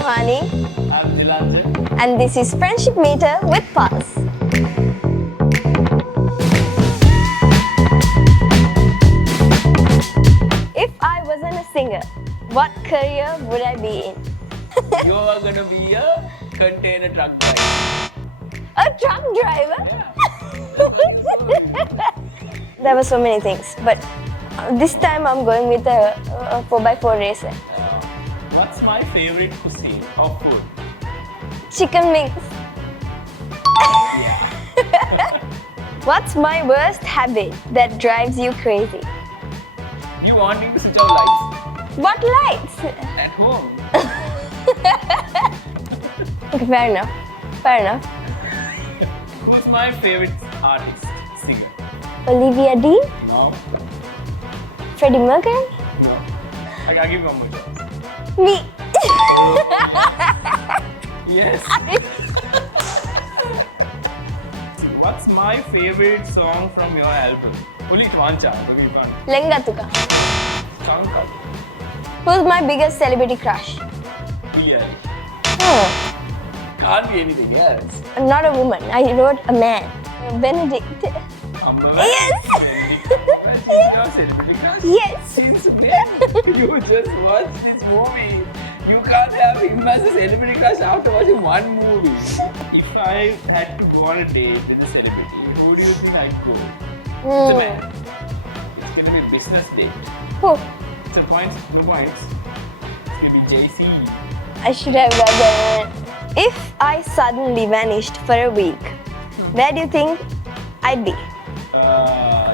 Yohani. I'm Dilanjan. And this is Friendship Meter with Pulse. If I wasn't a singer, what career would I be in? You are gonna be a container truck driver. A truck driver? Yeah. There were so many things, but this time I'm going with a 4x4 racer. What's my favorite cuisine or food? Chicken wings. Yeah. What's my worst habit that drives you crazy? You wanting to switch off lights What lights? at home? Okay, fair enough. Fair enough. Who's my favorite artist, singer? Olivia Dean? No. Freddie Mercury? No. I'll give you one more chance. Me. Yes. What's my favorite song from your album? Only one chance. Okay, you can't. Lengatuka. Chanka. Who's my biggest celebrity crush? Billie Eilish. Hmm. Can't be anything else. I'm not a woman. I wrote a man. Benedict. Yes. She's your celebrity crush. Yes. Since when you just watched this movie, you can't have him as a celebrity crush after watching one movie. If I had to go on a date with a celebrity, who do you think I'd go? It's a man. It's gonna be a business date. Who? So points, 2 points. It's gonna be JC. I should have got that. If I suddenly vanished for a week, where do you think I'd be?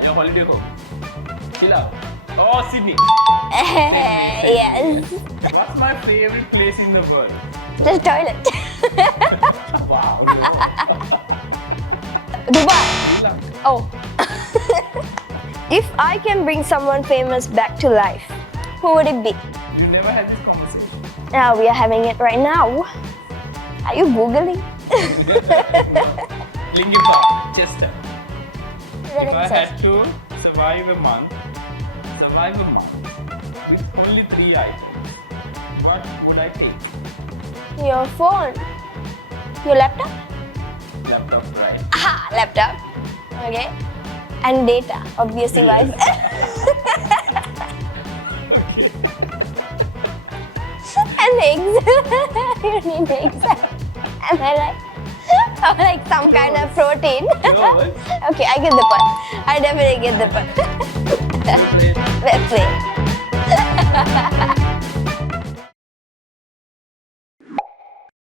Your holiday home. Chill out. Oh, Sydney. Yes. What's my favorite place in the world? The toilet. Wow. Dubai. Sri Lanka. Oh. If I can bring someone famous back to life, who would it be? You never had this conversation. Now we are having it right now. Are you Googling? Linkin Park, Chester. Very If I exciting. had to survive a month with only 3 items, what would I take? Your phone. Your laptop? Laptop, right? Aha, laptop. Okay. And data, obviously. Yes. Wi-Fi. Okay. And eggs. You need eggs. Am I right? Or like some kind of protein. Yours? Okay, I get the point. I definitely get the point. Well played. Well played.